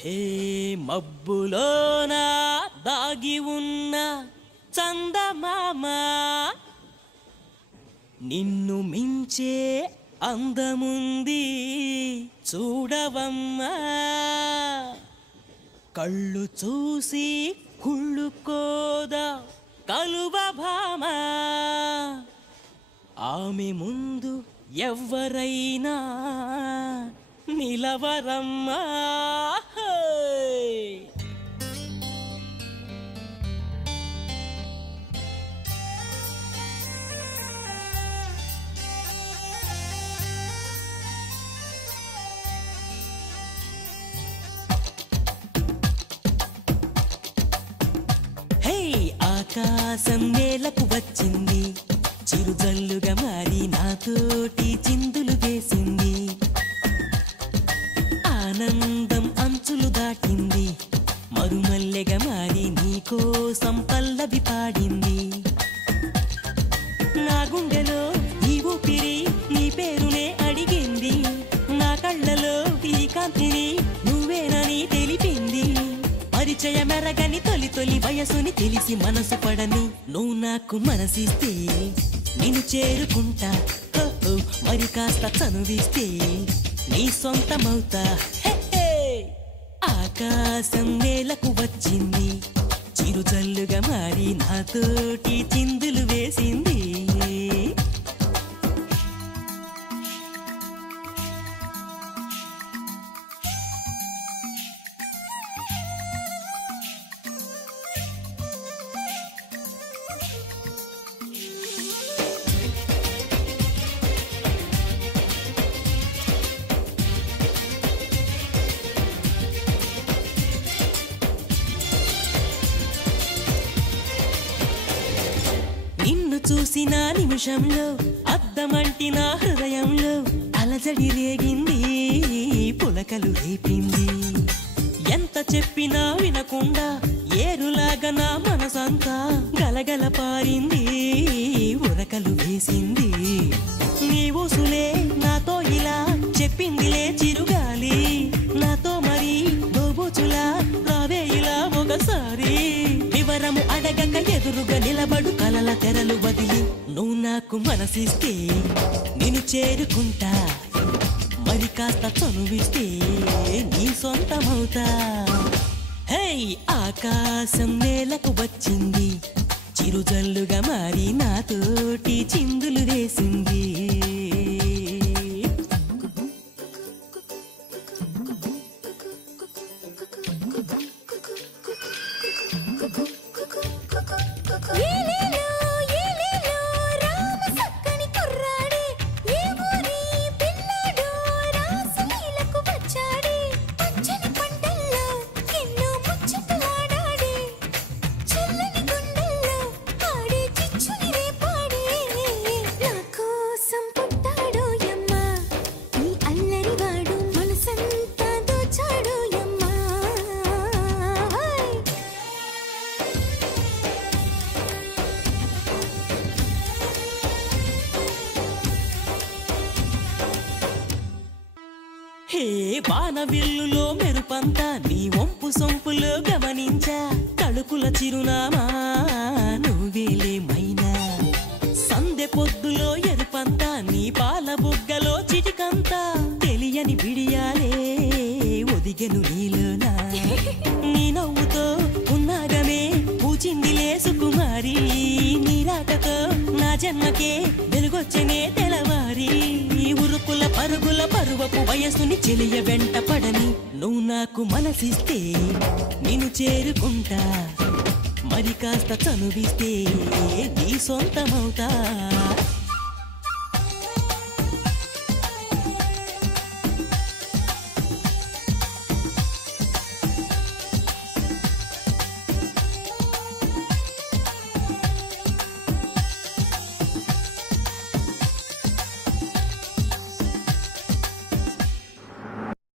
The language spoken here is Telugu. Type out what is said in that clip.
హే మబ్బులోన దాగి ఉన్న చందమామ నిన్ను మించే అందముంది చూడవమ్మా కళ్ళు చూసి కుళ్ళుకోదా కలువ భామ ఆమె ముందు ఎవ్వరైనా నిలవరమ్మా ఆకాశం నేలకు వచ్చింది చిరుజల్లుగా మారి నాతోటి చిందులు వేసింది ఆనందం అంచులు దాటింది మరుమల్లెగా మారి నీకోసం పల్లవి పాడింది నా గుండెలో ఈ ఊపిరి నీ పేరునే అడిగింది నా కళ్ళలో ఈ కాంతిని నువ్వేనని తెలిపింది పరిచయమెరగని తొలి తొలి వయసుని తెలిసి మనసు పడని నువ్వు నాకు మనసిస్తే నిన్ను చేరుకుంటా మరి కాస్త చనువిస్తే నీ సొంతమవుతా ఆకాశం నేలకు వచ్చింది చిరుజల్లుగా మారి నాతోటి చిందులు వేసింది చూసిన నిమిషంలో అద్దమంటి నా హృదయంలో అలజడి రేగింది పులకలు రేపింది ఎంత చెప్పినా వినకుండా ఏరులాగా నా మనసంతా గలగల పారింది ఉరకలు వేసింది నీ ఊసులే నాతో ఇలా చెప్పిందిలే చిరుగాలి నాతో మరి దోబూచులా రావే ఇలా ఒకసారి వివరము అడగక ఎదురుగా నిలబడు కలల తెరలు వదిలి నువ్వు నాకు మనసిస్తే నిన్ను చేరుకుంటా మరి కాస్త చనువిస్తే నీ సొంతమవుతా హే ఆకాశం నేలకు వచ్చింది చిరుజల్లుగా మారి నాతోటి చిందులు వేసింది హే వానవిల్లులో మెరుపంతా నీ వంపు సొంపులో గమనించా తడుకుల చిరునామా నువ్వేలే మైనా సందె పొద్దులో ఎరుపంతా నీ పాల బుగ్గలో చిటికంతా తెలియని బిడియాలే ఒదిగెను నీలోనా నీ నవ్వుతో ఉన్నాగమే పూచిందిలే సుకుమారి నీ రాకతో నా జన్మకే వెలుగొచ్చనే తెలవారి ఉరుకుల పరుగుల పరువపు వయసుని చెలియ వెంట పడని నువ్వు నాకు మనసిస్తే నిన్ను చేరుకుంటా మరి కాస్త చనువిస్తే నీ సొంతమవుతా